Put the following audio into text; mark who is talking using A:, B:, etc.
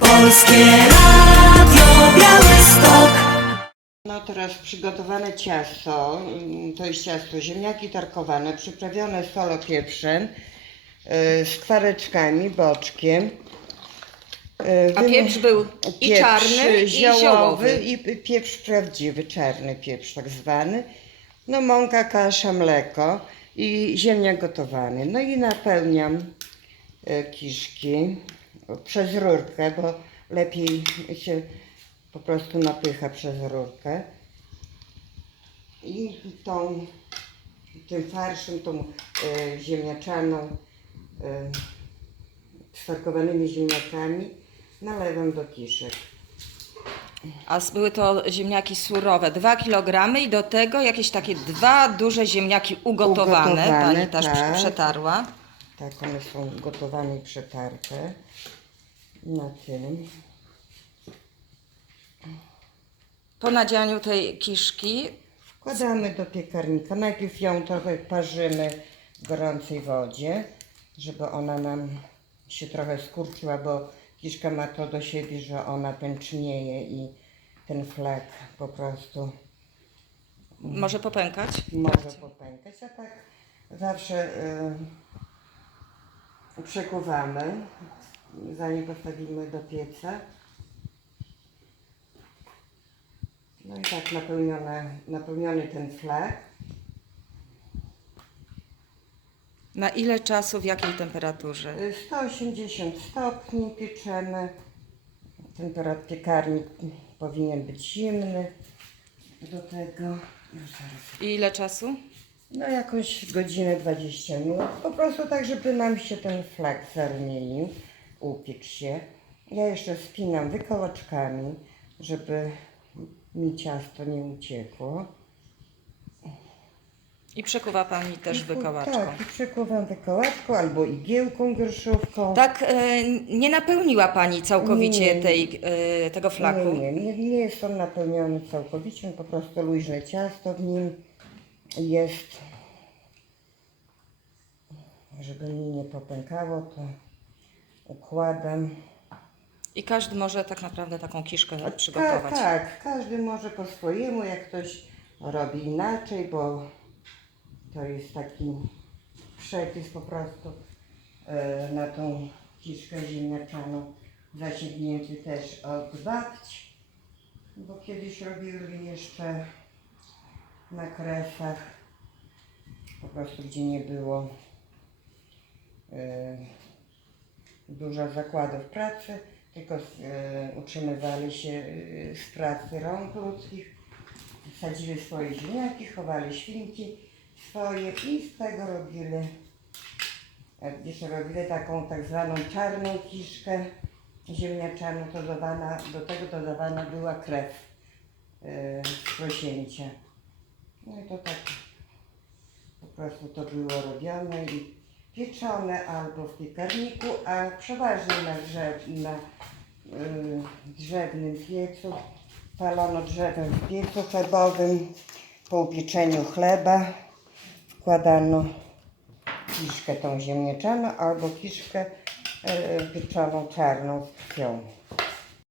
A: Polskie Radio Białystok.
B: No teraz przygotowane ciasto, mm, to jest ciasto ziemniaki tarkowane, przyprawione solo pieprzem, y, z kwareczkami, boczkiem. y,
C: A pieprz był i
B: pieprz
C: czarny, i ziołowy.
B: i pieprz prawdziwy, czarny pieprz tak zwany. No mąka, kasza, mleko i ziemniak gotowany. No i napełniam y, kiszki przez rurkę, bo lepiej się po prostu napycha przez rurkę. I tą, tym farszem, tą y, ziemniaczaną, y, ziemniakami nalewam do kiszek.
C: A były to ziemniaki surowe, 2 kg i do tego jakieś takie dwa duże ziemniaki ugotowane.
B: Ugotowane,
C: Pani też
B: tak.
C: przetarła.
B: Tak, one są gotowane i przetarte na tym.
C: Po nadzianiu tej kiszki
B: Wkładamy do piekarnika. Najpierw ją trochę parzymy w gorącej wodzie, żeby ona nam się trochę skurczyła, bo kiszka ma to do siebie, że ona pęcznieje i ten flak po prostu
C: może popękać.
B: może popękać. A tak zawsze y, przekuwamy, zanim postawimy do pieca. No i tak napełnione, napełniony ten flak.
C: Na ile czasu, w jakiej temperaturze?
B: Y, 180 stopni pieczemy. Temperat piekarnik powinien być zimny. Do tego zaraz.
C: I ile czasu?
B: No jakąś godzinę 20 minut. Po prostu tak, żeby nam się ten flak zarumienił, upiekł się. Ja jeszcze spinam wykołaczkami, żeby mi ciasto nie uciekło.
C: I przekuwa Pani też wykołaczką.
B: Tak, i przekuwam wykołaczką albo igiełką groszówką.
C: Tak, e, nie napełniła Pani całkowicie
B: Nie.
C: tej, e, tego flaku.
B: Nie, nie, nie, nie jest on napełniony całkowicie, po prostu luźne ciasto w nim jest. Żeby mi nie popękało, to układam.
C: I każdy może tak naprawdę taką kiszkę przygotować.
B: Tak, tak, każdy może po swojemu, jak ktoś robi inaczej, bo to jest taki przepis po prostu e, na tą kiszkę ziemniaczaną zasięgnięty też od babci, bo kiedyś robili jeszcze na kresach, po prostu gdzie nie było e, dużo zakładów pracy, tylko e, utrzymywali się e, z pracy rąk ludzkich, sadzili swoje ziemniaki, chowali świnki swoje i z tego robili, jak jeszcze robili taką tak zwaną czarną kiszkę ziemniaczaną, to dodawana, do tego dodawana była krew e, z prosięcia. No i to tak po prostu to było robione i pieczone albo w piekarniku, a przeważnie na, drzew, na y, drzewnym piecu. Palono drzewem w piecu chlebowym. Po upieczeniu chleba wkładano kiszkę tą ziemniaczaną albo kiszkę y, pieczoną czarną z krwią.